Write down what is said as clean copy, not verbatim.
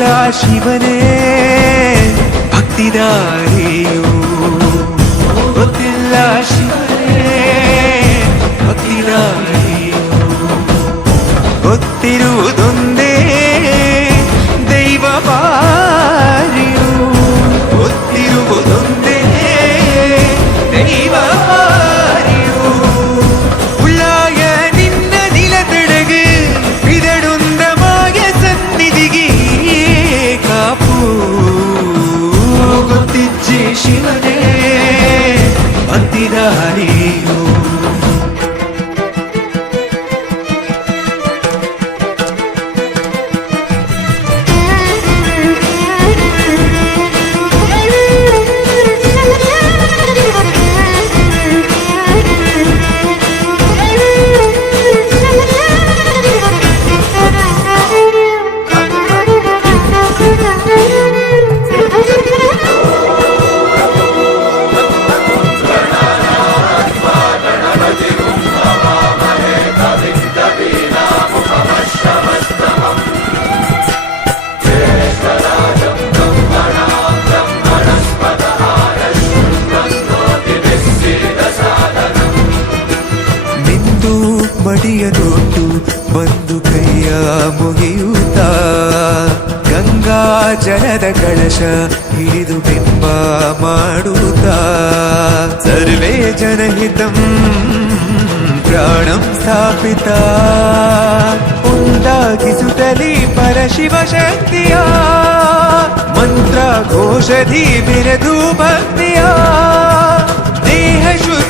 ಗೊತ್ತಿಲ್ಲ ಶಿವನೇ ಭಕ್ತಿದಾರಿಯು, ಗೊತ್ತಿಲ್ಲ ಶಿವನೇ ಭಕ್ತಿದಾರಿಯು, ಗೊತ್ತಿರುವುದೊಂದೇ ದೈವ ಪಾರಿಯು, ಗೊತ್ತಿರುವುದೊಂದೇ ದೈವ ಪಾರಿಯು. ಉಳ್ಳಾಯ ನಿನ್ನ ನಿಲದೆಡೆಗೆ ಬಿದಡುಂದ ಮಾಯ ಸನ್ನಿಧಿಗೆ ಕಾಪು, ಗೊತ್ತಿಜ್ಜೆ ಶಿವನೇ ಭಕ್ತಿದಾರಿಯು. ಮಡಿಯದೊಟ್ಟು ಬಂದು ಕೈಯ ಮುಗಿಯುತ್ತ ಗಂಗಾ ಜಲದ ಕಳಶ ಹಿಡಿದು ಬಿಂಬ ಮಾಡುತ್ತ ಸರ್ವೇ ಜನಹಿತಂ ಪ್ರಾಣಂ ಸ್ಥಾಪಿತ ಉಂಟಾಗಿಸುತ್ತಲೀ ಪರಶಿವ ಶಕ್ತಿಯ ಮಂತ್ರ ಘೋಷಧಿ ಬಿರದು ಭಕ್ತಿಯ ದೇಹ ಶುದ್ಧ